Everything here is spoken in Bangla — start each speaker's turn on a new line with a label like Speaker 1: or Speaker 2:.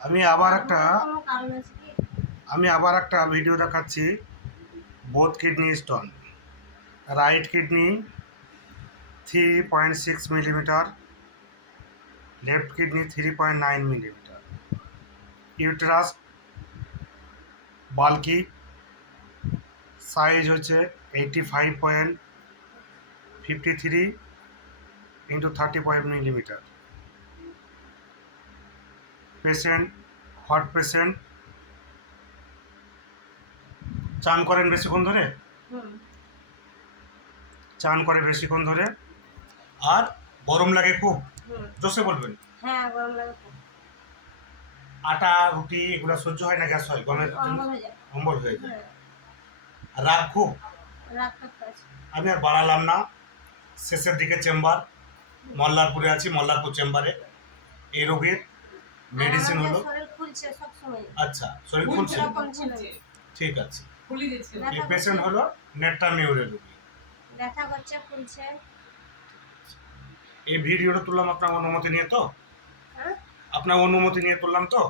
Speaker 1: আমি আবার একটা আমি আবার একটা ভিডিও দেখাচ্ছি। Both kidney stone right kidney three point six millimetre left kidney three point nine millimetre uterus bulky size হচ্ছে eighty five point fifty three into thirty five millimetre patient hot patient. চান করেন বেশিক্ষণ ধরে? চান করে বেশিক্ষণ ধরে। আর গরম লাগে খুব? জোসে বলবেন?
Speaker 2: হ্যাঁ গরম লাগে খুব।
Speaker 1: আটা রুটি এগুলো সহ্য হয় না গ্যাস হয়? গরমের
Speaker 2: অম্বল হয়ে যায়।
Speaker 1: হয়ে রাগ খুব? আমি আর বাড়ালাম না। শেষের দিকে চেম্বার। মল্লারপুরে আছি মল্লারপুর চেম্বারে। এই রোগীর মেডিসিন হলো?
Speaker 2: শরীর ফুলছে
Speaker 1: আচ্ছা শরীর খুলছে ঠিক আছে। এই পেশেন্ট হলো নেটটা মিউরের রোগী।
Speaker 2: ব্যথা করছে ফুলছে
Speaker 1: এই ভিডিওটা তুললাম আপনার অনুমতি নিয়ে তো?
Speaker 2: হ্যাঁ?
Speaker 1: আপনার অনুমতি নিয়ে তুললাম তো?